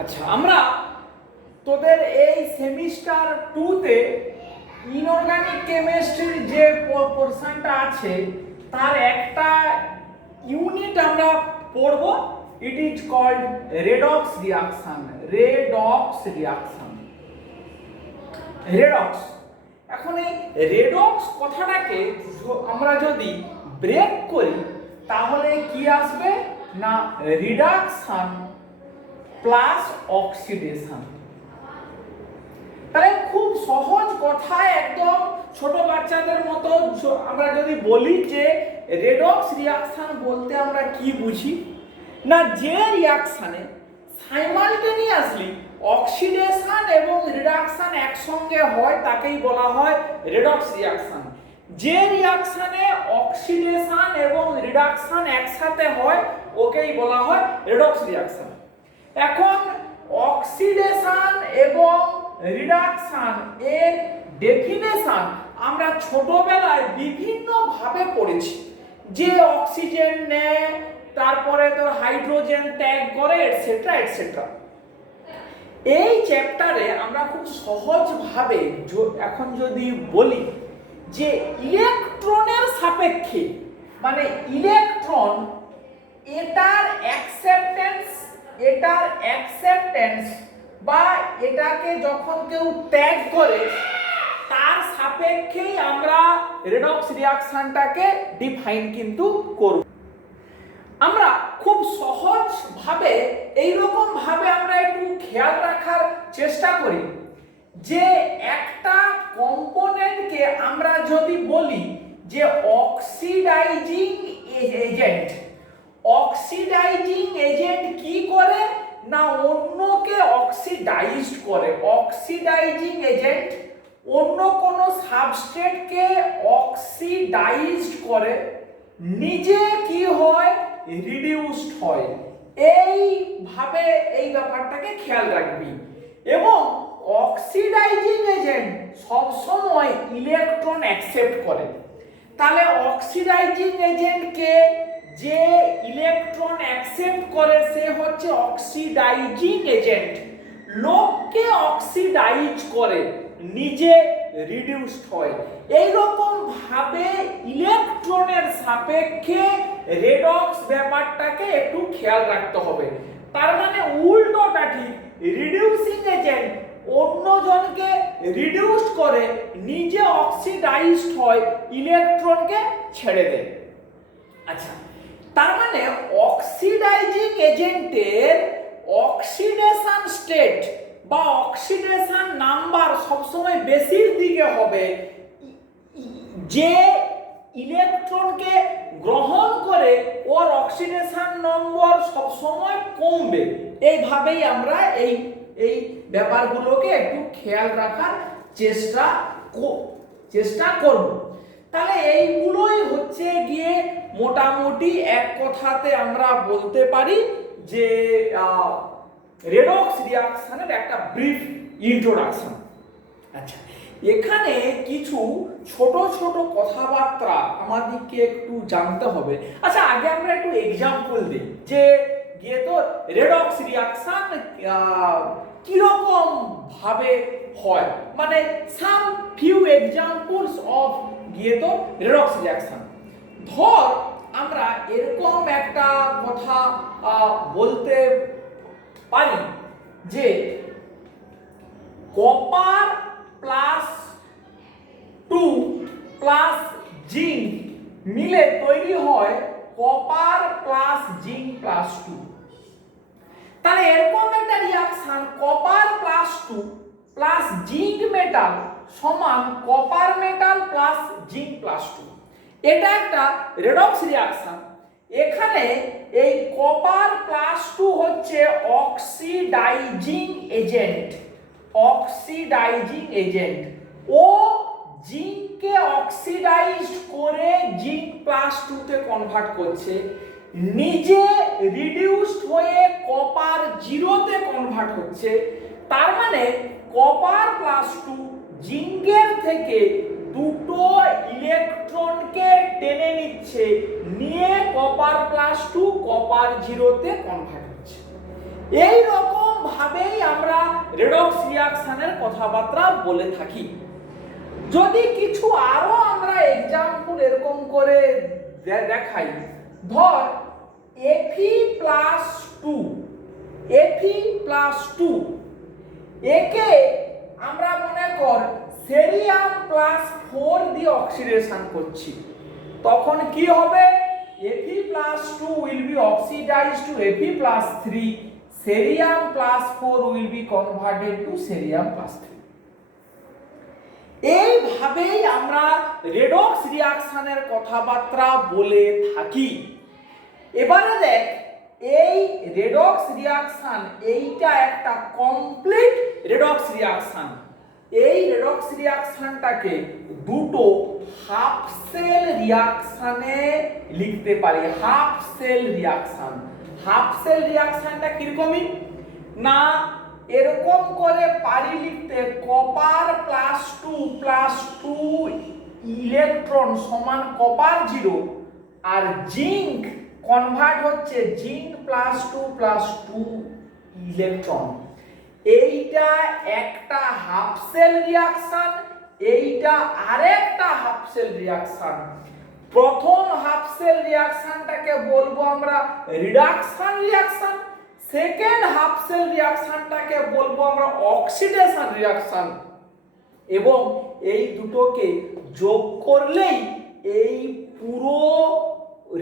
আচ্ছা, আমরা তোদের এই সেমিস্টার 2 তে ইনঅর্গানিক কেমিস্ট্রির যে পোরশনটা আছে তার একটা ইউনিট আমরা পড়ব। It is called redox reaction. Redox. এখন এই রেডক্স কথাটাকে আমরা যদি ব্রেক করি তাহলে কি আসবে না রিডাকশন প্লাস অক্সিডেশন। তাহলে খুব সহজ কথায় একদম ছোট বাচ্চাদের মতো আমরা যদি বলি যে রেডক্স রিঅ্যাকশন বলতে আমরা কি বুঝি না, যে রিঅ্যাকশনে সাইমালটেনিয়াসলি অক্সিডেশন এবং রিডাকশন একসঙ্গে হয় তাকেই বলা হয় রেডক্স রিঅ্যাকশন। যে রিঅ্যাকশনে অক্সিডেশন এবং রিডাকশন একসাথে হয় ওকেই বলা হয় রেডক্স রিঅ্যাকশন। এখন অক্সিডেশন এবং রিডাকশন এর ডেফিনেশন আমরা ছোটবেলায় বিভিন্ন ভাবে পড়েছি, যে অক্সিজেন নেয় তারপরে তো হাইড্রোজেন ত্যাগ করে এটসেট্রা এটসেট্রা। এই চ্যাপ্টারে আমরা খুব সহজভাবে এখন যদি বলি যে ইলেকট্রনের সাপেক্ষে মানে ইলেকট্রন এটার অ্যাকসেপ্টেন্স বা এটাকে যখন কেউ ত্যাগ করে তার সাপেক্ষেই আমরা রেডক্স রিঅ্যাকশনটাকে ডিফাইন কিন্তু করব। আমরা খুব সহজ ভাবে এইরকম ভাবে আমরা একটু খেয়াল রাখার চেষ্টা করি যে একটা কম্পোনেন্টকে আমরা যদি বলি যে অক্সিডাইজিং এজেন্ট কি করে না অন্যকে অক্সিডাইজড করে। অক্সিডাইজিং এজেন্ট অন্য কোনো সাবস্ট্রেটকে অক্সিডাইজড করে, নিজে কি হয় রিডিউসড হয়। এইভাবে এই ব্যাপারটাকে খেয়াল রাখবি। এবং অক্সিডাইজিং এজেন্ট সবসময় ইলেকট্রন অ্যাকসেপ্ট করে। তাহলে অক্সিডাইজিং এজেন্টকে যে ইলেকট্রন অ্যাকসেপ্ট করে সে হচ্ছে অক্সিডাইজিং এজেন্ট। লোককে অক্সিডাইজ করে, নিজে রিডিউসড হয়। এইরকম ভাবে ইলেকট্রনের সাপেক্ষে রেডক্স ব্যাপারটাকে একটু খেয়াল রাখতে হবে। তার মানে উল্টোটা ঠিক, রিডিউসিং এজেন্ট অন্যজনকে রিডিউসড করে, নিজে অক্সিডাইজড হয়, ইলেকট্রনকে ছেড়ে দেয়। আচ্ছা, তার মানে অক্সিডাইজিং এজেন্টের অক্সিডেশন স্টেট বা অক্সিডেশন নাম্বার সবসময় বেশির দিকে হবে, যে ইলেকট্রনকে গ্রহণ করে ওর অক্সিডেশন নম্বর সবসময় কমবে। এইভাবেই আমরা এই ব্যাপারগুলোকে একটু খেয়াল রাখার চেষ্টা করব। তাহলে এইগুলোই হচ্ছে গিয়ে মোটামুটি এক কথাতে আমরা বলতে পারি যে রেডক্স রিঅ্যাকশনের একটা ব্রিফ ইন্ট্রোডাকশন। আচ্ছা, এখানে কিছু ছোট ছোট কথাবার্তা আমাদেরকে একটু জানতে হবে। আচ্ছা, আগে আমরা একটু এক্সাম্পল দিই যে গিয়ে তো রেডক্স রিঅ্যাকশন কিরকম ভাবে হয়, মানে সাম ফিউ এক্সাম্পলস অফ গিয়ে তো রেডক্স রিঅ্যাকশন। ধর আমরা এরকম একটা কথা বলতে পারি যে কপার প্লাস 2 প্লাস জিঙ্ক মিলে তৈরি হয় কপার প্লাস জিঙ্ক প্লাস 2। তাহলে এরকম একটা reaction copper plus 2 plus zinc metal সমান copper metal plus zinc plus 2, এটা একটা রেডক্স রিঅ্যাকশন। এখানে এই কপার প্লাস 2 হচ্ছে অক্সিডাইজিং এজেন্ট। ও জিঙ্ককে অক্সিডাইজড করে জিঙ্ক প্লাস 2 তে কনভার্ট করছে, নিজে রিডিউসড হয়ে কপার 0 তে কনভার্ট হচ্ছে। তার মানে কপার প্লাস 2 জিঙ্কের থেকে দুটো ইলেকট্রনকে টেনে নিচ্ছে, নিয়ে কপার প্লাস 2 কপার 0 তে কনভার্ট হচ্ছে। এই রকম ভাবে রেডক্স রিঅ্যাকশনের কথাবার্তা বলে থাকি। যদি কিছু আরো আমরা এক্সাম্পল এরকম করে দেখাই, ধর Fe+2 Fe+2 একে আমরা মনে কর সেরিয়াম +4 দিয়ে অক্সিডেশন করছি, তখন কি হবে? Fe+2 will be oxidized to Fe+3, cerium +4 will be converted to cerium +3। এইভাবেই আমরা রেডক্স রিঅ্যাকশনের কথাবার্তা বলে থাকি। এবারে দেখ, এই রেডক্স রিঅ্যাকশন এইটা একটা কমপ্লিট রেডক্স রিঅ্যাকশন। এই রেডক্স রিঅ্যাকশনটাকে দুটো হাফ সেল রিঅ্যাকশনে লিখতে পারি। Half cell reaction, half cell রিঅ্যাকশনটা কিরকমই না, এরকম করে পারি লিখতে, কপার +2 ইলেকট্রন সমান কপার 0, আর জিঙ্ক কনভার্ট হচ্ছে জিঙ্ক +2 ইলেকট্রন। এইটা একটা হাফ সেল রিঅ্যাকশন, এইটা আরেকটা হাফ সেল রিঅ্যাকশন। প্রথম হাফ সেল রিঅ্যাকশনটাকে বলবো আমরা reduction reaction, second half cell রিঅ্যাকশনটাকে বলবো আমরা অক্সিডেশন রিঅ্যাকশন। এবং এই দুটোকে যোগ করলেই এই পুরো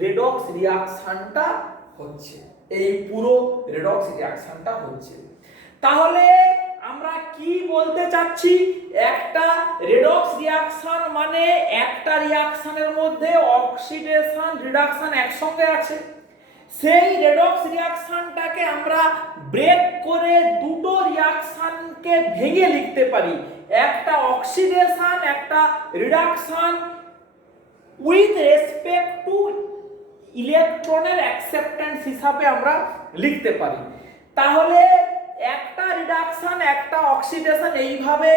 রেডক্স রিঅ্যাকশনটা হচ্ছে, এই পুরো রেডক্স রিঅ্যাকশনটা হচ্ছে। তাহলে আমরা কি বলতে চাচ্ছি? একটা রেডক্স রিঅ্যাকশন মানে একটা রিঅ্যাকশনের মধ্যে অক্সিডেশন রিডাকশন একসঙ্গে আছে। সেই রেডক্স রিঅ্যাকশনটাকে আমরা ব্রেক করে দুটো রিঅ্যাকশনকে ভেঙে লিখতে পারি, একটা অক্সিডেশন একটা রিডাকশন উইথ রেসপেক্ট টু ইলেকট্রনের অ্যাকসেপ্টেন্স হিসাবে আমরা লিখতে পারি। তাহলে একটা রিডাকশন একটা অক্সিডেশন এইভাবে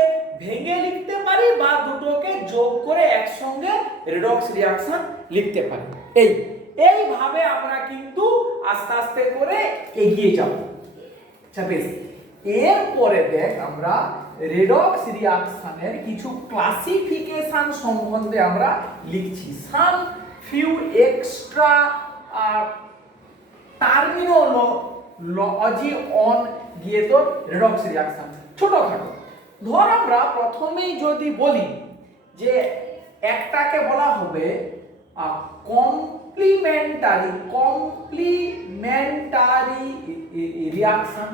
ভেঙে লিখতে পারি, বা দুটোকে যোগ করে একসঙ্গে রেডক্স রিঅ্যাকশন লিখতে পারি। এইভাবে আমরা কিন্তু আস্তে আস্তে করে এগিয়ে যাব। আচ্ছা বেশ, এরপরে দেখ আমরা রেডক্স রিঅ্যাকশনের কিছু ক্লাসিফিকেশন সম্বন্ধে আমরা লিখছি। সাম ফিউ এক্সট্রা টার্মিনোলজি অন দিয়ে তো রেডক্স রিঅ্যাকশন ছোটখাটো। ধর আমরা প্রথমেই যদি বলি যে একটাকে বলা হবে কমপ্লিমেন্টারি রিঅ্যাকশন,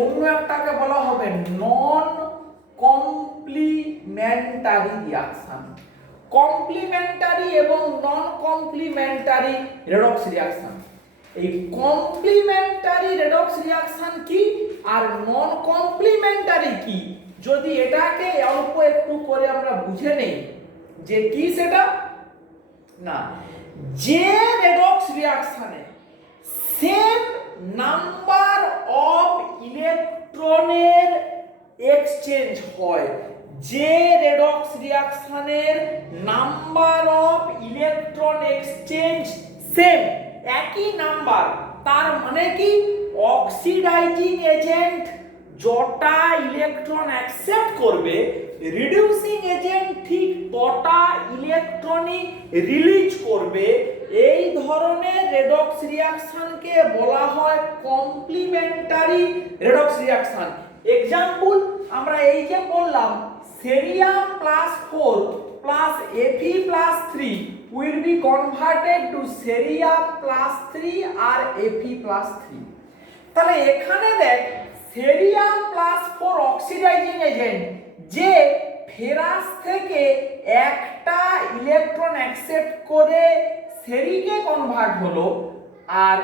অন্য একটাকে বলা হবে নন কমপ্লিমেন্টারি রিঅ্যাকশন। কমপ্লিমেন্টারি এবং নন কমপ্লিমেন্টারি রেডক্স রিঅ্যাকশন। এই কমপ্লিমেন্টারি রেডক্স রিঅ্যাকশন কি আর নন কমপ্লিমেন্টারি কি, যদি এটাকে অল্প একটু করে আমরা বুঝে নেই যে কি সেটা না, যে রেডক্স রিঅ্যাকশনে সেম নাম্বার অফ ইলেকট্রনের এক্সচেঞ্জ হয়, যে রেডক্স রিঅ্যাকশনের number of electron exchange same একই নাম্বার, তার মানে কি অক্সিডাইজিং এজেন্ট যটা ইলেকট্রন অ্যাকসেপ্ট করবে, রিডিউসিং এজেন্ট ঠিক তটা ইলেকট্রনই রিলিজ করবে। এই ধরনের রেডক্স রিঅ্যাকশনকে বলা হয় কমপ্লিমেন্টারি রেডক্স রিঅ্যাকশন। এক্সাম্পল আমরা এই যে বললাম cerium +4 plus Fe+3 will be converted to cerium +3 আর Fe+3। তাহলে এখানে দেখ সেরিয়াম +4 অক্সিডাইজিং এজেন্ট, যে ফেরাস থেকে একটা ইলেকট্রন অ্যাকসেপ্ট করে সেরিকে কনভার্ট হলো, আর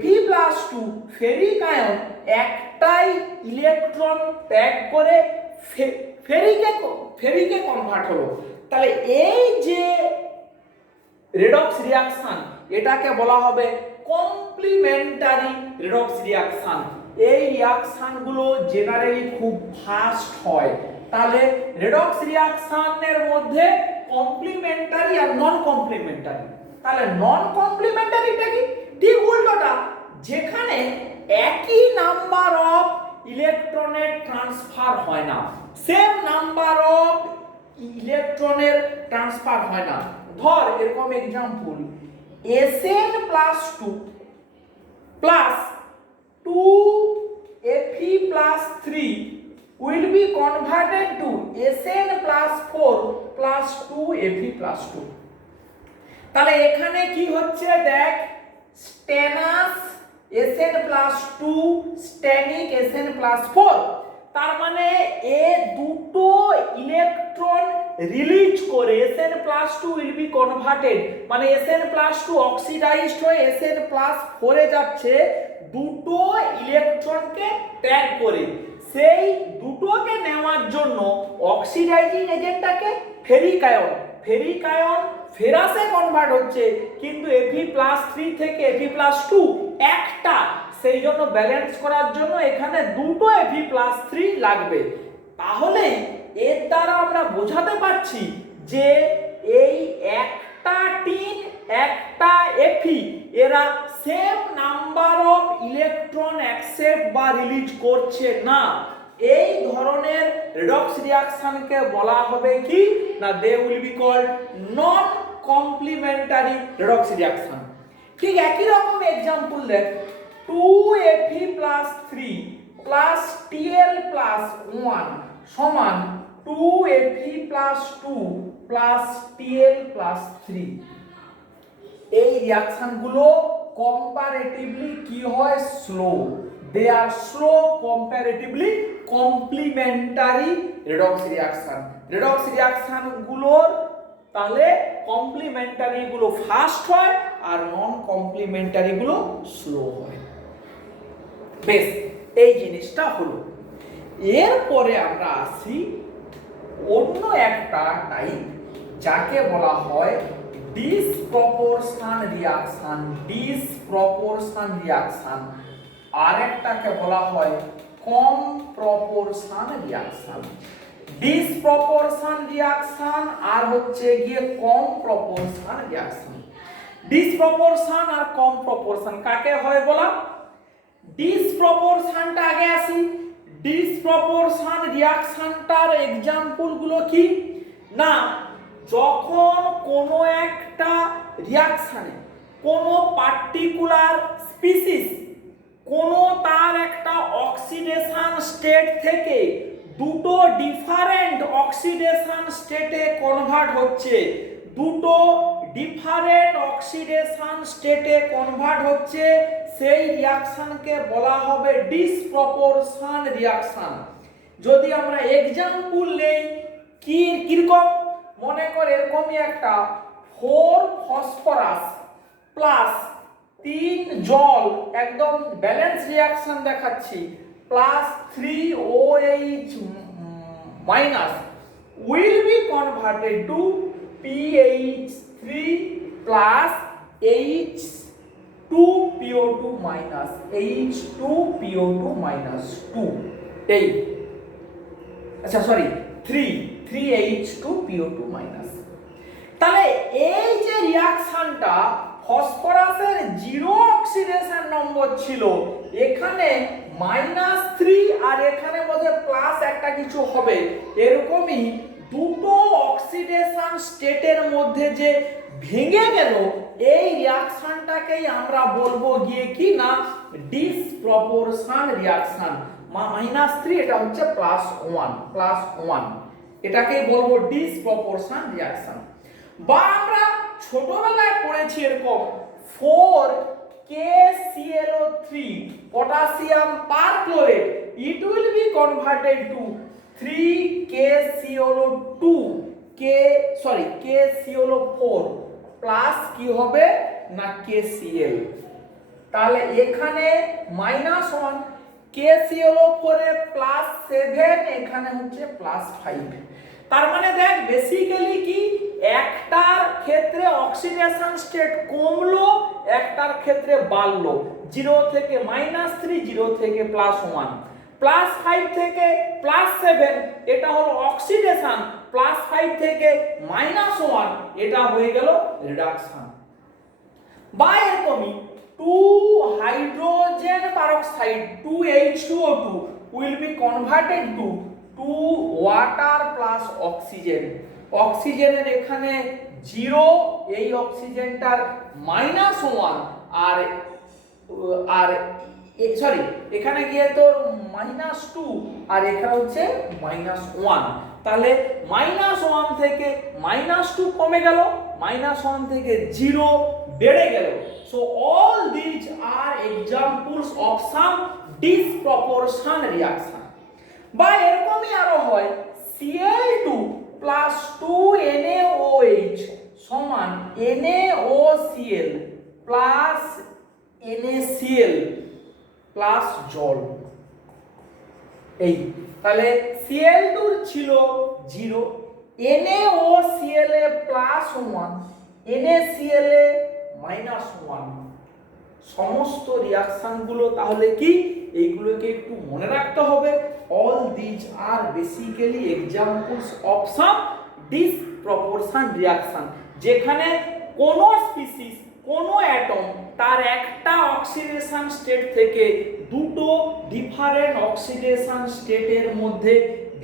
Fe+2 ফেরিক আয়ন একটাই ইলেকট্রন ত্যাগ করে ফেরিকে কনভার্ট হলো। তাহলে এই যে রেডক্স রিঅ্যাকশন এটাকে বলা হবে কমপ্লিমেন্টারি রেডক্স রিঅ্যাকশন। এই রিঅ্যাকশনগুলো জেনারেলি খুব ফাস্ট হয়। তাহলে রেডক্স রিঅ্যাকশনের মধ্যে কমপ্লিমেন্টারি আর নন কমপ্লিমেন্টারি। তাহলে নন কমপ্লিমেন্টারিটা কি? ঠিক উল্টোটা, যেখানে একই নাম্বার অফ ইলেকট্রনের ট্রান্সফার ট্রান্সফার হয় না, সেম নাম্বার অফ ইলেকট্রনের ট্রান্সফার হয় না। ধর এরকম example, Sn plus 2 plus 2Fe plus 3 will be converted to Sn plus 4 plus 2Fe plus 2। তাহলে এখানে কি হচ্ছে দেখ, স্টেনাস Sn plus 2 স্টেনিক Sn plus 4, তার মানে এ দুটো ইলেকট্রন রিলিজ করে Sn plus 2 will be converted, মানে Sn plus 2 অক্সিডাইজড হয়ে Sn plus 4 এ যাচ্ছে দুটো ইলেকট্রনকে ত্যাগ করে। সেই দুটোকে নেওয়ার জন্য অক্সিডাইজিং এজেন্টটাকে ফেরিক আয়ন ফেরাসে কনভার্ট হচ্ছে, কিন্তু Fe+3 থেকে Fe+2 একটা, সেই জন্য ব্যালেন্স করার জন্য এখানে দুটো Fe+3 লাগবে। তাহলে এর দ্বারা আমরা বোঝাতে পারছি যে এই একটা টিন একটা Fe এরা same number of electron accept বা রিলিজ করছে না। এই ধরনের রেডক্স রিঅ্যাকশনকে বলা হবে কি না, they will be called non complementary redox reaction. ঠিক একই রকম एग्जांपल দেখ, 2Fe+3 প্লাস Tl+1 সমান 2Fe+2 প্লাস Tl+3। এই রিঅ্যাকশনগুলো কম্পারেটিভলি কি হয়, slow. They are slow comparatively complementary redox reaction। redox reaction গুলোর তাহলে কমপ্লিমেন্টারি গুলো ফাস্ট হয় আর নন কমপ্লিমেন্টারি গুলো স্লো হয়। বেশ, এই জিনিসটা হলো। এরপরে আমরা আসি অন্য একটা টাইপ যাকে বলা হয় ডিসপ্রপোর্শন রিঅ্যাকশন। ডিসপ্রপোর্শন রিঅ্যাকশন আরেকটাকে বলা হয় কম প্রপোর্শন রিঅ্যাকশন। ডিসপ্রপোর্শন রিঅ্যাকশন আর হচ্ছে গিয়ে কম প্রপোর্শন রিঅ্যাকশন। ডিসপ্রপোর্শন আর কম প্রপোর্শন কাকে হয় বলা, ডিসপ্রপোর্শনটা আগে আসি। ডিসপ্রপোর্শন রিঅ্যাকশনটার एग्जांपल গুলো কি না, যখন কোনো একটা রিঅ্যাকশনে কোনো পার্টিকুলার স্পিসিস কোনো তার একটা অক্সিডেশন স্টেট থেকে দুটো ডিফারেন্ট অক্সিডেশন স্টেটে কনভার্ট হচ্ছে, দুটো ডিফারেন্ট অক্সিডেশন স্টেটে কনভার্ট হচ্ছে, সেই রিঅ্যাকশনকে বলা হবে ডিসপ্রপোর্শন রিঅ্যাকশন। যদি আমরা एग्जांपल নেই কি কিরকম, মনে করে এরকমই একটা 4 ফসফরাস প্লাস 3 জল, একদম ব্যালেন্স রিঅ্যাকশন দেখাচ্ছি, plus 3 OH minus will be converted to PH3 plus H2PO2 minus H2PO2 minus 2 এই আচ্ছা সরি 3H2PO2 minus। তাহলে এই যে রিঅ্যাকশনটা ফসফরাসের 0 অক্সিডেশন নম্বর ছিল, এখানে -3 আর এখানে বোধহয় প্লাস একটা কিছু হবে, এরকমই দুটো অক্সিডেশন স্টেটের মধ্যে যে ভেঙে গেল, এই রিঅ্যাকশনটাকেই আমরা বলবো গিয়ে কি না ডিসপ্রপোর্শন রিঅ্যাকশন। -3 এটা হচ্ছে +1 এটাকেই বলবো ডিসপ্রপোর্শন রিঅ্যাকশন। বা আমরা ছোটবেলায় পড়েছি এরকম 4KClO3 potassium perchlorate, it will be converted to 3KClO2 KClO4 plus কি হবে না KCl। তাহলে এখানে -1 KClO4 এ +7, এখানে হচ্ছে +5। তার মানে দেখ বেসিক্যালি কি একটার ক্ষেত্রে অক্সিডেশন স্টেট কমলো, একটার ক্ষেত্রে বাড়লো, 0 থেকে -3, 0 থেকে +1, +5 থেকে +7 এটা হলো অক্সিডেশন, +5 থেকে -1 এটা হয়ে গেল রিডাকশন। বা এরকমই 2 hydrogen peroxide 2H2O2 will be converted to 2 water plus oxygen অক্সিজেনের এখানে 0 এই অক্সিজেনটার -1 আর আর সরি এখানে গিয়ে তো -2 আর এখানে হচ্ছে -1 তাহলে -1 থেকে -2 কমে গেল -1 থেকে 0 বেড়ে গেল so all this are examples of some disproportion reaction বা এরকমই আরো হয় Cl2 plus 2NaOH সমান NaOCl plus NaCl প্লাস জল এই তাহলে Cl2 ছিল 0 NaOCl এ +1 NaCl এ -1 সমস্ত রিঅ্যাকশন গুলো তাহলে কি এইগুলোকে একটু মনে রাখতে হবে all these are basically examples of some disproportion reaction যেখানে কোন স্পিসিস কোন অ্যাটম তার একটা অক্সিডেশন স্টেট থেকে দুটো ডিফারেন্ট অক্সিডেশন স্টেটের মধ্যে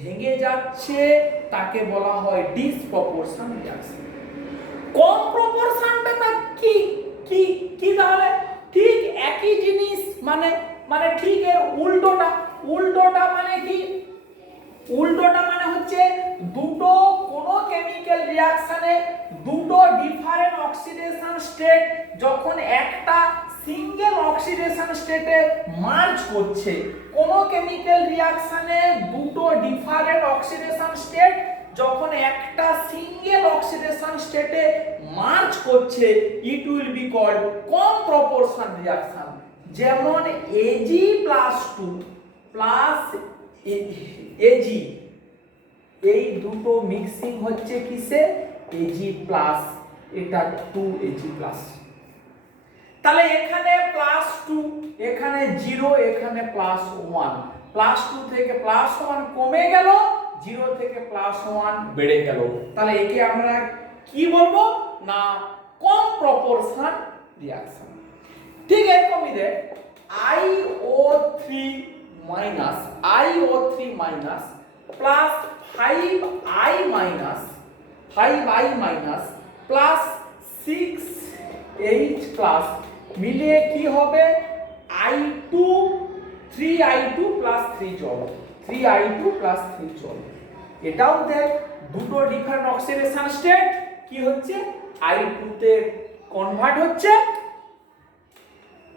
ভেঙে যাচ্ছে তাকে বলা হয় ডিসপ্রপোর্শন রিঅ্যাকশন কম প্রপোর্শনটা কি কি কি তাহলে ঠিক একই জিনিস মানে ঠিক এর উল্টোটা মানে কি উল্টোটা মানে হচ্ছে দুটো কোনো কেমিক্যাল রিঅ্যাকশনে দুটো ডিফারেন্ট অক্সিডেশন স্টেট যখন একটা সিঙ্গেল অক্সিডেশন স্টেটে মার্জ করছে কোনো কেমিক্যাল রিঅ্যাকশনে দুটো ডিফারেন্ট অক্সিডেশন স্টেট যখন একটা সিঙ্গেল অক্সিডেশন স্টেটে মার্জ করছে it will be called comproportion reaction যেমন Ag+2 প্লাস Ag এই দুটো মিক্সিং হচ্ছে কিসে Ag প্লাস এটা 2Ag+, তাহলে এখানে +2 এখানে 0 এখানে +1 +2 থেকে +1 কমে গেল 0 থেকে +1 বেড়ে গেল তাহলে একে আমরা কি বলবো না কম প্রপোর্শন রিঅ্যাকশন ঠিক এরকমই দেখ IO3 plus 5I plus 6H plus মিলিয়ে কি হবে I2 3I2 plus 3 জল 3I2 plus 3 জল এটাও দেখ দুটো ডিফারেন্ট অক্সিডেশন স্টেট কি হচ্ছে I2 তে কনভার্ট হচ্ছে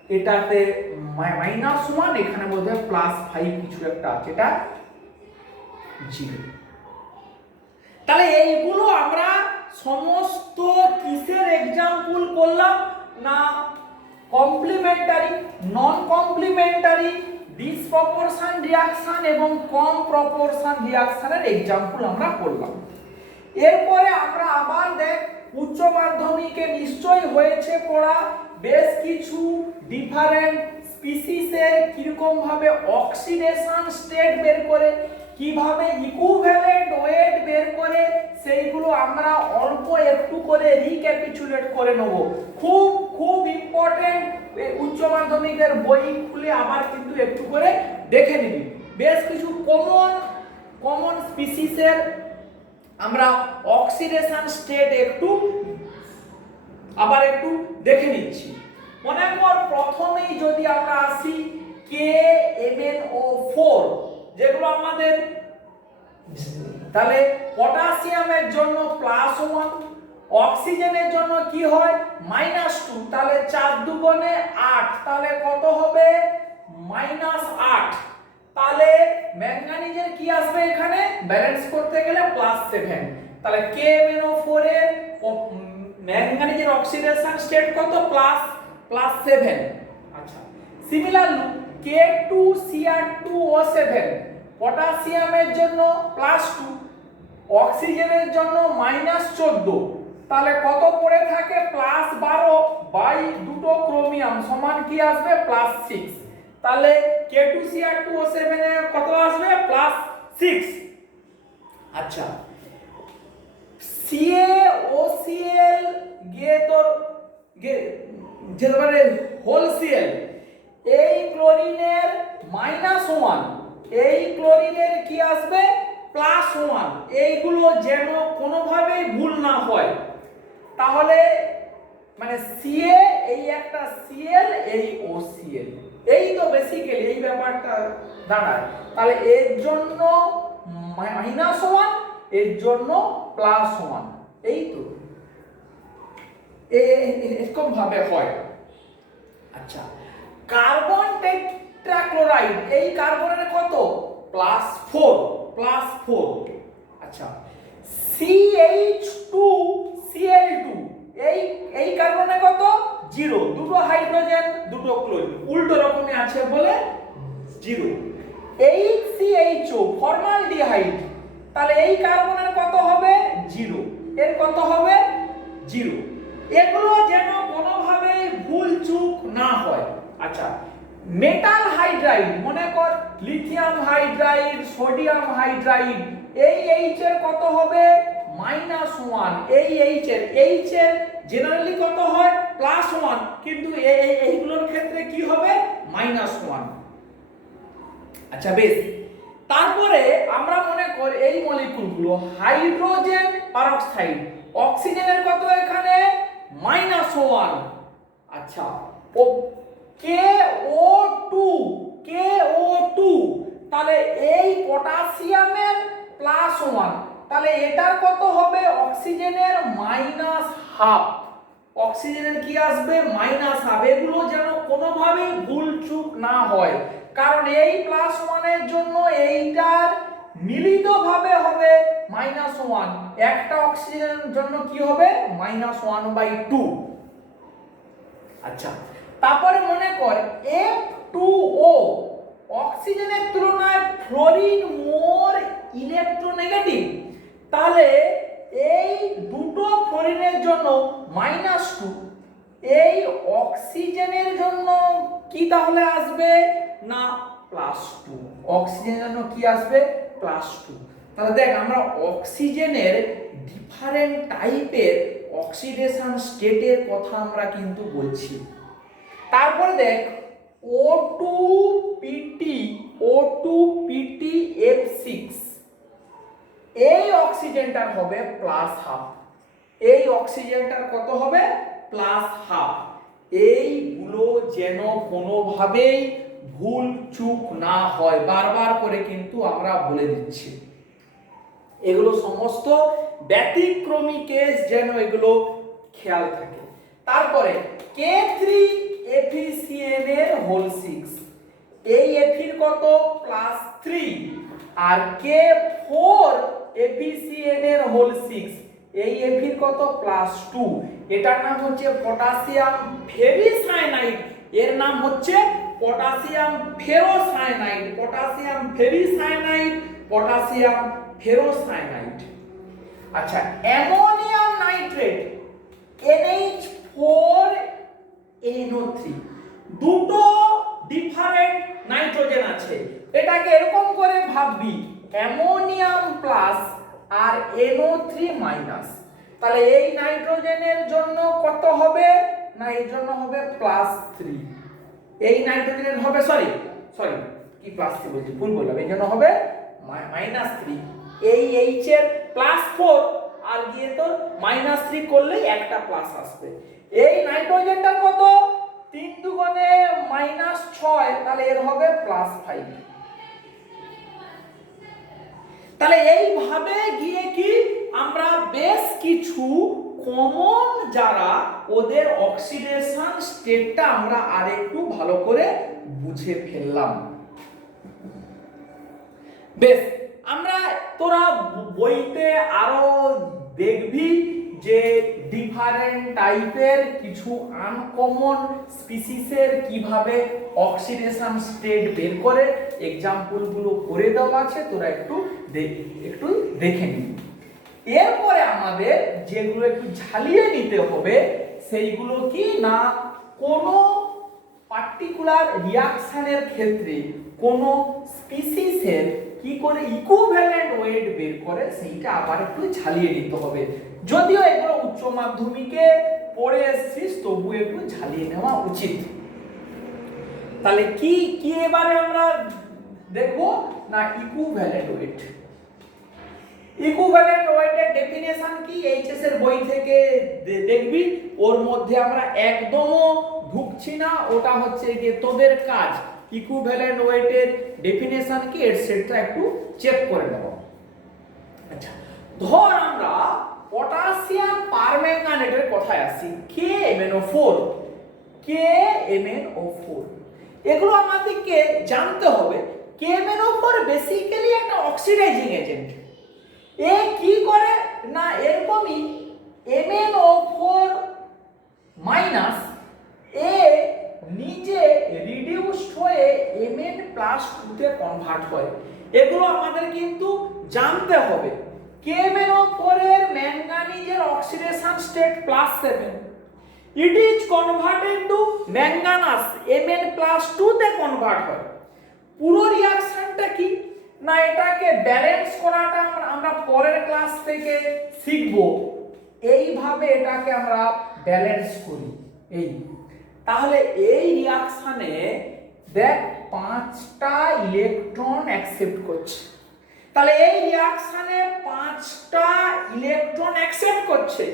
এটাতে -1 এখানে বোধহয় +5 কিছু একটা আছে এটা 0 তাহলে এইগুলো আমরা সমস্ত কিসের এক্সাম্পল করলাম না কমপ্লিমেন্টারি নন কমপ্লিমেন্টারি ডিসপ্রপোর্শন রিঅ্যাকশন এবং কম প্রপোর্শন রিঅ্যাকশনের এক্সাম্পল আমরা করলাম এরপরে আমরা আবার দেখ উচ্চ মাধ্যমিকে নিশ্চয়ই হয়েছে পড়া বেশ কিছু ডিফারেন্ট স্পিসিসের কিরকম ভাবে অক্সিডেশন স্টেট বের করে কিভাবে ইকুইভ্যালেন্ট ওয়েট বের করে সেইগুলো আমরা অল্প একটু করে রিক্যাপিচুলেট করে নেব খুব খুব ইম্পর্টেন্ট উচ্চ মাধ্যমিকের বই খুলে আবার কিন্তু একটু করে দেখে নিবি বেশ কিছু কমন স্পিসিসের আমরা অক্সিডেশন স্টেট আবার একটু দেখে নিচ্ছি মনে কর প্রথমেই যদি আমরা আসি KMnO4 যেগুলো আমাদের তাহলে পটাশিয়ামের জন্য +1 অক্সিজেনের জন্য কি হয় -2 তাহলে 4 দুগুণে 8 তাহলে কত হবে -8 তাহলে ম্যাঙ্গানিজের কি আসবে এখানে ব্যালেন্স করতে গেলে +7 তাহলে KMnO4 এর ম্যাঙ্গানিজের অক্সিডেশন স্টেট কত +7 আচ্ছা সিমিলারলি K2Cr2O7 পটাশিয়ামের জন্য +2 অক্সিজেনের জন্য -14 তাহলে কত পড়ে থাকে +12 বাই দুটো ক্রোমিয়াম সমান কি আসবে +6 তাহলে K2Cr2O7 এর কত আসবে +6 আচ্ছা CaOCl গিয়ে তোর যেতে পারে হোলসেল, এই ক্লোরিনের -1, এই ক্লোরিনের কি আসবে +1, এইগুলো যেন কোনোভাবেই ভুল না হয়। তাহলে মানে Ca এই একটা Cl এই OCl, এই তো বেসিক্যালি এই ব্যাপারটা দাঁড়ায়। তাহলে এর জন্য -1, এর জন্য +1, এই তো এরকম ভাবে হয়। আচ্ছা, কার্বন টেট্রাক্লোরাইড, এই কার্বনের কত +4, আচ্ছা CH2Cl2, এই কার্বনে কত 0, দুটো হাইড্রোজেন দুটো ক্লোরিন উল্টো রকমই আছে বলে 0। HCHO ফর্মালডিহাইড, তাহলে এই কার্বনের কত হবে 0, এর কত হবে 0। এগুলো যেন কোনোভাবে ভুল চুক না হয়। আচ্ছা, মেটাল হাইড্রাইড, মনে কর লিথিয়াম হাইড্রাইড, সোডিয়াম হাইড্রাইড, এই H এর কত হবে -1, এই H এর জেনারেলি কত হয় +1, কিন্তু এইগুলোর ক্ষেত্রে কি হবে -1। আচ্ছা বেশ, তারপরে আমরা মনে করি এই মলিকিউলগুলো হাইড্রোজেন পারঅক্সাইড, অক্সিজেনের কত এখানে -1, আচ্ছা ও KO2, তাহলে এই পটাশিয়ামের +1, তাহলে এটার কত হবে অক্সিজেনের -1/2, অক্সিজেনের কি আসবে -1/2। এগুলো যেন কোনোভাবে ভুল চুক না হয়, কারণ এই +1 এর জন্য এইটার মিলিতভাবে হবে -1, একটা অক্সিজেনের জন্য কি হবে -1/2। আচ্ছা, তারপরে মনে কর F2O, অক্সিজেনের তুলনায় ফ্লোরিন মোর ইলেকট্রোনেগেটিভ, তাহলে এই দুটো ফ্লোরিনের জন্য -2, এই অক্সিজেনের জন্য কি তাহলে আসবে না +2, অক্সিজেনের জন্য কি আসবে +2। তাহলে দেখ আমরা অক্সিজেনের ডিফারেন্ট টাইপের অক্সিডেশন স্টেটের কথা আমরা কিন্তু বলছি। তারপরে দেখ O2PT F6, এই অক্সিজেনটার হবে +1/2, এই অক্সিজেনটার কত হবে +1/2। এইগুলো যেন কোনোভাবেই ভুল চুক না হয়, বারবার করে কিন্তু আমরা বলে দিচ্ছি। এগুলো সমস্ত ব্যতিক্রমী কেস, যেন এগুলো খেয়াল থাকে। তারপরে K3FeCN6, এই এফির কত +3, আর K4FeCN6, এই এফির কত +2, এটার নাম হচ্ছে পটাশিয়াম ফেরিসায়ানাইড, এর নাম হচ্ছে potassium ferrocyanide, potassium ferricyanide, potassium ferrocyanide. আচ্ছা, অ্যামোনিয়াম নাইট্রেট NH4NO3, দুটো ডিফারেন্ট নাইট্রোজেন আছে, এটাকে এরকম করে ভাববি অ্যামোনিয়াম প্লাস আর NO3-, তাহলে এই নাইট্রোজেনের জন্য কত হবে না এর জন্য হবে +3, এই নাইট্রোজেনের হবে সরি কি +3 বলছি, ভুল বললাম, এই জন্য হবে -3, এই H এর +4 আর দিয়ে তো -3 করলে একটা প্লাস আসবে। এই নাইট্রোজেনটার কত 3 দুগুণে -6, তাহলে এর হবে +5। তাহলে এইভাবে গিয়ে কি আমরা বেশ কিছু কমন যারা ওদের অক্সিডেশন স্টেটটা আমরা আরেকটু ভালো করে বুঝে ফেললাম। বেশ, আমরা তোরা বইতে আরো দেখবি যে ডিফারেন্ট টাইপের কিছু আনকমন স্পিসিসের কিভাবে অক্সিডেশন স্টেট বের করে এক্সাম্পল গুলো করে দেওয়া আছে, তোরা একটু দেখে নি। এরপরে আমাদের যেগুলো একটু ঝালিয়ে নিতে হবে সেইগুলো কি না কোনো পার্টিকুলার রিঅ্যাকশনের ক্ষেত্রে কোনো স্পিসিসের কি করে ইকুইভ্যালেন্ট ওয়েট বের করে সেইটা আবার একটু ঝালিয়ে নিতে হবে। যদিও এগুলো উচ্চ মাধ্যমিকে পড়ে এসেছিস তবু একটু ঝালিয়ে নেওয়া উচিত। তাহলে কি কি এবারে আমরা দেখবো না ইকুইভ্যালেন্ট ওয়েট। ইকুইভ্যালেন্ট ওয়েটের ডেফিনেশন কি এইচএস এর বই থেকে দেখবি, ওর মধ্যে আমরা একদমও ঢুকছি না, ওটা হচ্ছে যে তোদের কাজ ইকুইভ্যালেন্ট ওয়েটের ডেফিনেশন কি এটসেট্রা একটু চেক করে নেব। আচ্ছা, ধর আমরা পটাশিয়াম পারম্যাঙ্গানেটের কথায় আসি, KMnO4, KMnO4 এগুলো আমাদেরকে জানতে হবে। KMnO4 বেসিক্যালি একটা অক্সিডাইজিং এজেন্ট। এ কি করে না এরকমই MnO4 মাইনাস এ নিজে রিডিউসড হয়ে Mn+2 তে কনভার্ট হয়। এগুলো আমাদের কিন্তু জানতে হবে। KMnO4 এর ম্যাঙ্গানিজের oxidation state +7, it is converted to manganous Mn+2 তে কনভার্ট হয়। পুরো রিঅ্যাকশনটা কি না এটাকে ব্যালেন্স করাটা আমরা পরের ক্লাস থেকে শিখব। এইভাবে এটাকে আমরা ব্যালেন্স করি এই। তাহলে এই রিঅ্যাকশনে দেখ 5টা ইলেকট্রন অ্যাকসেপ্ট করছে। তাহলে এই রিঅ্যাকশনে 5টা ইলেকট্রন অ্যাকসেপ্ট করছে।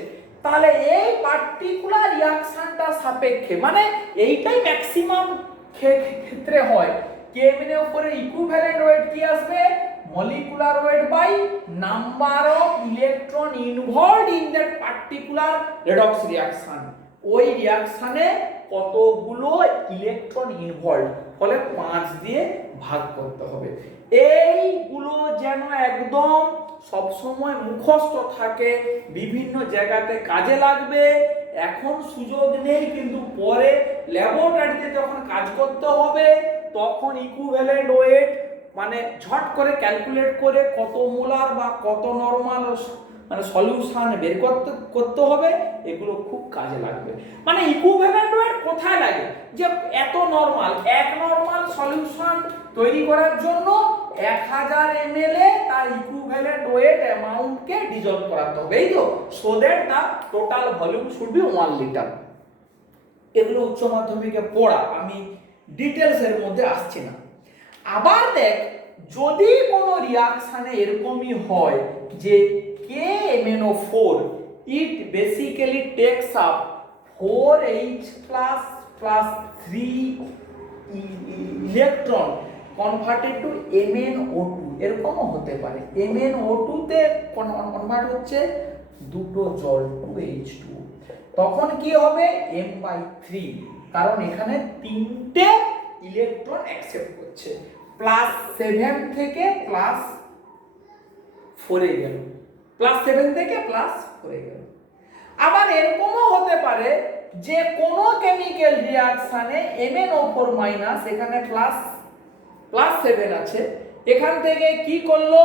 তাহলে এই পার্টিকুলার রিঅ্যাকশনটা সাপেক্ষে মানে এইটাই ম্যাক্সিমাম ক্ষেত্রে হয়। KMnO4 এর ইকুইভ্যালেন্ট ওয়েট কি আসবে? Molecular weight by number of electron involved in that particular redox reaction. ওই রিঅ্যাকশনে কতগুলো ইলেকট্রন ইনভলভড, ফলে 5 দিয়ে ভাগ করতে হবে। এইগুলো যেন একদম সব সময় মুখস্থ থাকে, বিভিন্ন জায়গাতে কাজে লাগবে। এখন সুযোগ নেই, কিন্তু পরে ল্যাবরেটরিতে যখন কাজ করতে হবে তখন ইকুইভ্যালেন্ট ওয়েট মানে ঝট করে ক্যালকুলেট করে কত মোলার বা কত নরমাল মানে সলিউশন বের করতে হবে। এগুলো খুব কাজে লাগবে। মানে ইকুইভ্যালেন্ট ওয়েট কোথায় লাগে? যে এত নরমাল, এক নরমাল সলিউশন তৈরি করার জন্য 1000 ml এ তার ইকুইভ্যালেন্ট ওয়েট অ্যামাউন্টকে ডিজলভ করাতে হবে, এই তো, so that the total volume should be 1 litre. এগুলো উচ্চ মাধ্যমিকে পড়া, আমি ডিটেলস এর মধ্যে আসছি না। আবার দেখ, যদি কোনো রিঅ্যাকশনে এরকমই হয় যে KMnO4 it basically takes up 4H plus 3 electron converted to MnO2, এরকমও হতে পারে। MnO2 তে কনভার্ট হচ্ছে দুটো জল 2H2, তখন কি হবে M/3, কারণ এখানে 3টে ইলেকট্রন অ্যাকসেপ্ট করছে। +7 থেকে +4 এ গেল, +7 থেকে +4 এ গেল। আবার এরকমও হতে পারে যে কোনো কেমিক্যাল রিঅ্যাকশনে MnO4 মাইনাস এখানে +7 আছে, এখান থেকে কি করলো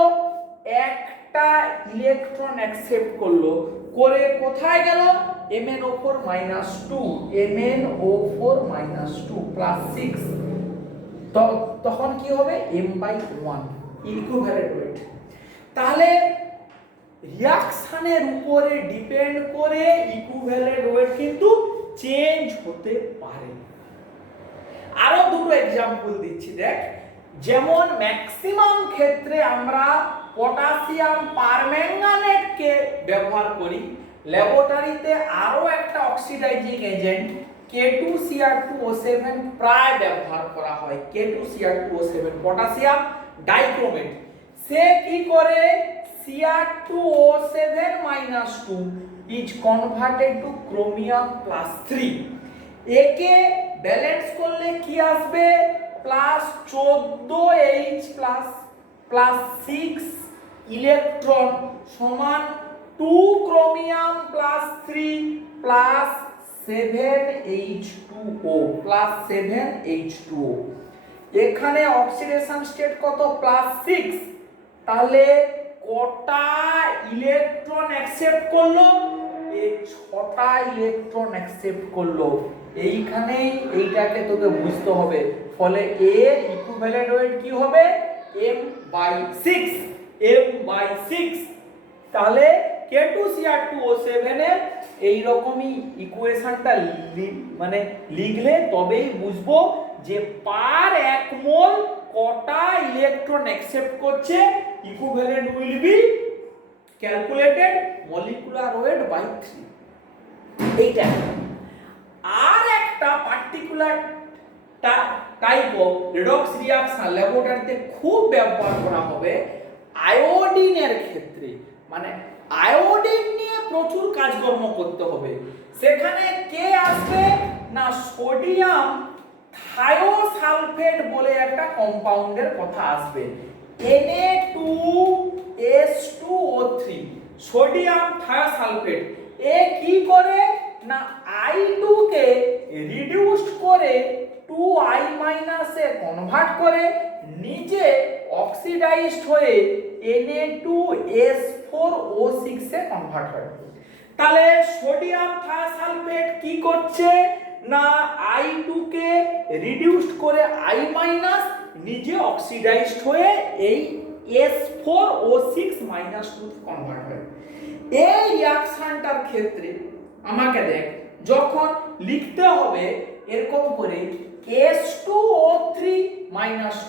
একটা ইলেকট্রন অ্যাকসেপ্ট করলো, করে কোথায় গেল MnO4 -2, MnO4 -2 +6, তখন কি হবে M/1 ইকুইভ্যালেন্ট ওয়েট। তাহলে রিঅ্যাকশনের উপরে ডিপেন্ড করে ইকুইভ্যালেন্ট ওয়েট কিন্তু চেঞ্জ হতে পারে। আরো দুটো एग्जांपल দিচ্ছি দেখ। যেমন ম্যাক্সিমাম ক্ষেত্রে আমরা পটাশিয়াম পারম্যাঙ্গানেটকে ব্যবহার করি, ল্যাবরেটরিতে আরো একটা অক্সিডাইজিং এজেন্ট K2Cr2O7 প্রায় ব্যবহার করা হয়। K2Cr2O7 পটাশিয়াম ডাইক্রোমেট, সে কি করে Cr2O7-2 is converted to chromium +3, একে ব্যালেন্স করলে কি আসবে +14H +6 ইলেকট্রন সমান 2 chromium +3 +7H2O +7H2O। এখানে অক্সিডেশন স্টেট কত +6, তাহলে কটা ইলেকট্রন অ্যাকসেপ্ট করলো? এই 6টা ইলেকট্রন অ্যাকসেপ্ট করলো। এইখানেই এইটাকে তোকে বুঝতে হবে, ফলে এর ইকুইভ্যালেন্ট ওয়েট কি হবে M/6, M/6। তাহলে K2Cr2O7 এর এই রকমই ইকুয়েশনটা মানে লিখলে তবেই বুঝবো যে পার এক মোল কটা ইলেকট্রন অ্যাকসেপ্ট করছে। Equivalent will be calculated molecular weight by 3। এইটা আর একটা particular type of redox reaction ল্যাবরেটরিতে খুব ব্যবহার করা হবে আয়োডিনের ক্ষেত্রে। মানে আয়োডিন নিয়ে প্রচুর কাজকর্ম করতে হবে। সেখানে কে আসবে না সোডিয়াম থায়োসালফেট বলে একটা কম্পাউন্ডের কথা আসবে, Na2S2O3 সোডিয়াম থায়োসালফেট। এ কি করে না I2 কে রিডিউসড করে 2I- এ কনভার্ট করে নিজে অক্সিডাইজড হয়ে Na2S4O6 এ কনভার্ট হয়। তাহলে সোডিয়াম থায়োসালফেট কি করছে না I2 কে রিডিউসড করে I- নিজে অক্সিডাইজড হয়ে এই S4O6- কনভার্ট হয়। এই রিঅ্যাকশনটার ক্ষেত্রে আমাকে দেখ যখন লিখতে হবে এরকম করে S2O3-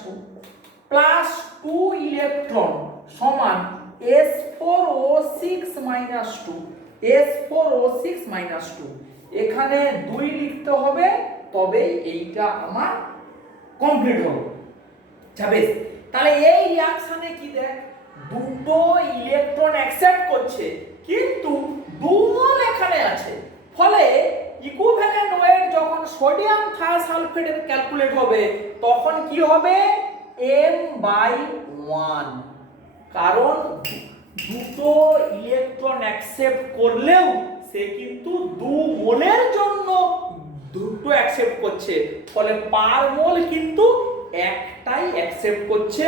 2 প্লাস 2 ইলেকট্রন সমান S4O6- 2 S4O6- 2 এখানে 2 লিখতে হবে তবেই এইটা আমার কমপ্লিট হবে। বেশ, তাহলে এই রিঅ্যাকশনে কি দেখ দুটো ইলেকট্রন অ্যাকসেপ্ট করছে কিন্তু 2 মোল এখানে আছে। ফলে ইকুইভ্যালেন্ট ওয়েট যখন সোডিয়াম থায়োসালফেটের ক্যালকুলেট হবে তখন কি হবে m/1, কারণ দুটো ইলেকট্রন অ্যাকসেপ্ট করলেও সে কিন্তু 2 মোলের জন্য দুটো অ্যাকসেপ্ট করছে, ফলে পার মোল কিন্তু একটাই অ্যাকসেপ্ট করছে।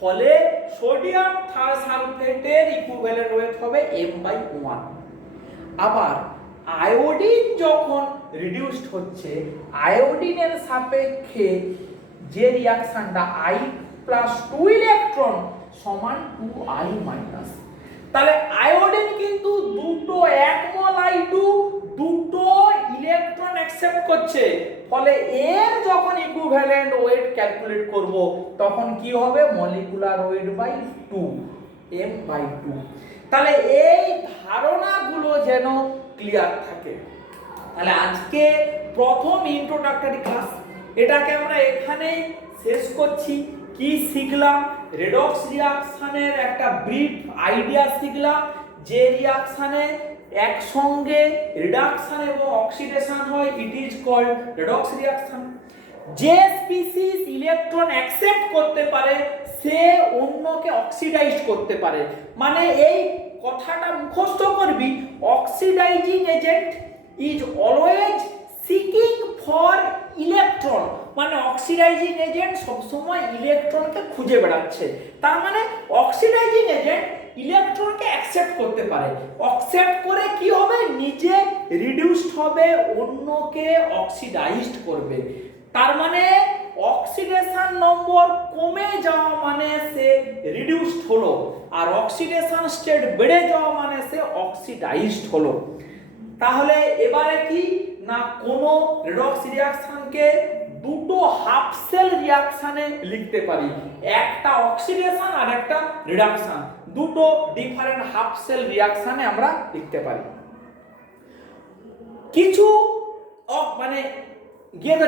ফলে সোডিয়াম থায়োসালফেটের ইকুইভ্যালেন্ট ওয়েট হবে m/1। আবার আয়োডিন যখন রিডিউসড হচ্ছে আয়োডিনের সাপেক্ষে যে রিঅ্যাকশনটা I + 2 ইলেকট্রন সমান 2I-। তাহলে আয়োডিন কিন্তু দুটো এক মোল I2 দুটো ইলেকট্রন অ্যাকসেপ্ট করছে। ফলে এর যখন ইকুইভ্যালেন্ট ওয়েট ক্যালকুলেট করব তখন কি হবে মলিকুলার ওয়েট বাই 2 m/2। তাহলে এই ধারণাগুলো যেন ক্লিয়ার থাকে। তাহলে আজকে প্রথম ইন্ট্রোডাক্টরি ক্লাস এটাকে আমরা এখানেই শেষ করছি। কি শিখলাম? রেডক্স রিঅ্যাকশনের একটা ব্রিফ আইডিয়া শিখলাম, যে রিঅ্যাকশনে একসঙ্গে রিডাকশন এবং অক্সিডেশন হয় it is called redox reaction. যে স্পিসিস ইলেকট্রন অ্যাকসেপ্ট করতে পারে সে অন্যকে অক্সিডাইজ করতে পারে। মানে এই কথাটা মুখস্থ করবি, oxidising agent is always seeking for electron. মানে অক্সিডাইজিং এজেন্ট সবসময় ইলেকট্রনকে খুঁজে বেড়াচ্ছে। তার মানে অক্সিডাইজিং এজেন্ট ইলেকট্রনকে অ্যাকসেপ্ট করতে পারে, অ্যাকসেপ্ট করে কি হবে নিজে রিডিউসড হবে, অন্যকে অক্সিডাইজড করবে। তার মানে অক্সিডেশন নম্বর কমে যাওয়া মানে সে রিডিউসড হলো, আর অক্সিডেশন স্টেট বেড়ে যাওয়া মানে সে অক্সিডাইজড হলো। তাহলে এবারে কি না কোনো রেডক্স রিঅ্যাকশনকে দুটো হাফ সেল রিঅ্যাকশনে লিখতে পারি, একটা অক্সিডেশন আর একটা রিডাকশন, দুটো ডিফারেন্ট হাফ সেল রিঅ্যাকশনে আমরা লিখতে পারি। কিছু মানে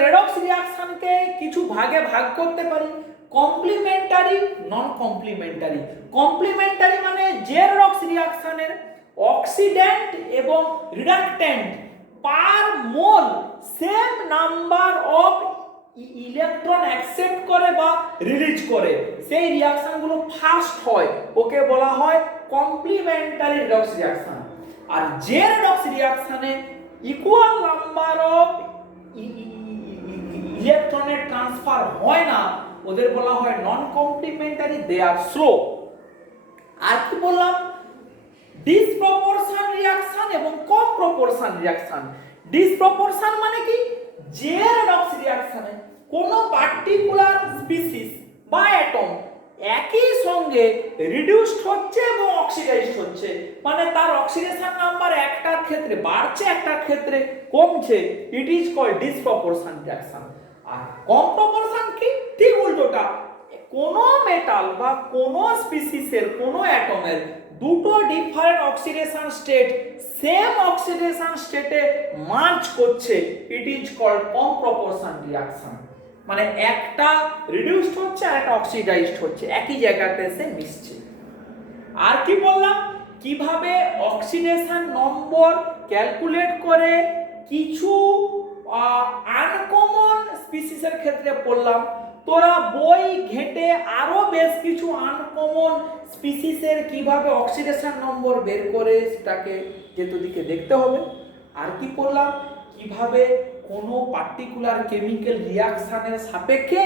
রেডক্স রিঅ্যাকশনকে কিছু ভাগে ভাগ করতে পারি, কমপ্লিমেন্টারি, নন কমপ্লিমেন্টারি। কমপ্লিমেন্টারি মানে যে রেডক্স রিঅ্যাকশনের অক্সিডেন্ট এবং reductant per mole same number of electron accept করে বা রিলিজ করে, সেই রিঅ্যাকশনগুলো ফাস্ট হয়, ওকে বলা হয় কমপ্লিমেন্টারি রেডক্স রিঅ্যাকশন। আর যে রেডক্স রিঅ্যাকশনে ইকুয়াল নাম্বার অফ ইলেকট্রনের ট্রান্সফার হয় না ওদের বলা হয় নন কমপ্লিমেন্টারি, দে আর স্লো। আর কি বললাম? ডিসপ্রপোর্শন রিঅ্যাকশন এবং কম প্রপোর্শন রিঅ্যাকশন। ডিসপ্রপোর্শন মানে কি? যে রেডক্স রিঅ্যাকশনে কোনো পার্টিকুলার স্পিসিস বা অ্যাটম একই সঙ্গে রিডিউসড হচ্ছে এবং অক্সিডাইজড হচ্ছে, মানে তার অক্সিডেশন নাম্বার একটার ক্ষেত্রে বাড়ছে একটার ক্ষেত্রে কমছে, it is called disproportion reaction. আর কম প্রপোর্শন কি? ঠিক উল্টোটা, কোন মেটাল বা কোন স্পিসিসের কোন অ্যাটমের দুটো different oxidation state same oxidation স্টেটে মার্জ করছে, it is called comproportion reaction. মানে একটা রিডিউসড হচ্ছে আর একটা অক্সিডাইজড হচ্ছে, একই জায়গাতে এসে মিশছে। আর কি বললাম, কিভাবে অক্সিডেশন নম্বর ক্যালকুলেট করে, কিছু আনকমন স্পিসিসের ক্ষেত্রে পড়লাম। তোরা বই ঘেটে আরো বেশ কিছু আনকমন স্পিসিসের কিভাবে অক্সিডেশন নম্বর বের করে সেটাকে যেদিকে দেখতে হবে। আর কি পড়লাম, কিভাবে কোনো পার্টিকুলার কেমিক্যাল রিঅ্যাকশনের সাপেক্ষে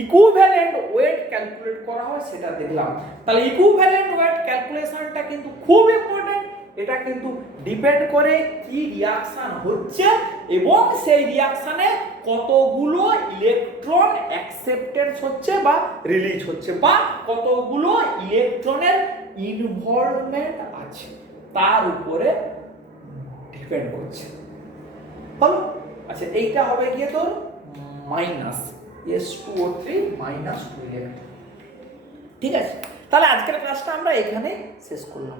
ইকুইভ্যালেন্ট ওয়েট ক্যালকুলেট করা হয় সেটা দেখলাম। তাহলে ইকুইভ্যালেন্ট ওয়েট ক্যালকুলেশনটা কিন্তু খুব ইম্পর্টেন্ট, এটা কিন্তু ডিপেন্ড করে কি রিঅ্যাকশন হচ্ছে এবং সেই রিঅ্যাকশনে কতগুলো ইলেকট্রন অ্যাকসেপ্টেন্স হচ্ছে বা রিলিজ হচ্ছে বা কতগুলো ইলেকট্রনের ইনভলভমেন্ট আছে তার উপরে ডিপেন্ড করছে। হলো? আচ্ছা, এইটা হবে গিয়ে তোর মাইনাস S2O3 -2 ইলেকট্রন। ঠিক আছে, তাহলে আজকের ক্লাসটা আমরা এখানে শেষ করলাম।